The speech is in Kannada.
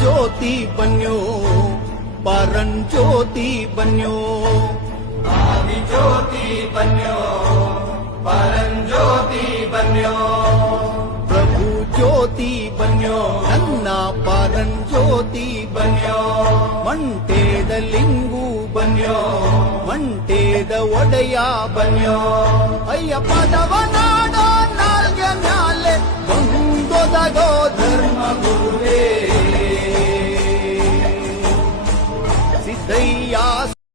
ज्योति बन्यो परम ज्योति बन्यो आदि ज्योति बन्यो परम ज्योति बन्यो प्रभु ज्योति बन्यो नन्ना परम ज्योति बन्यो मंटेद लिंगु बन्यो मंटेद ಒಡೆಯ बन्यो ಅಯ್ಯಪ್ಪದವನಾಡೋ ನಾಲ್ಗೆ ಮ್ಯಾಲೆ ಬಂದೊದಗೋ ಧರ್ಮ ಗುರುವೇ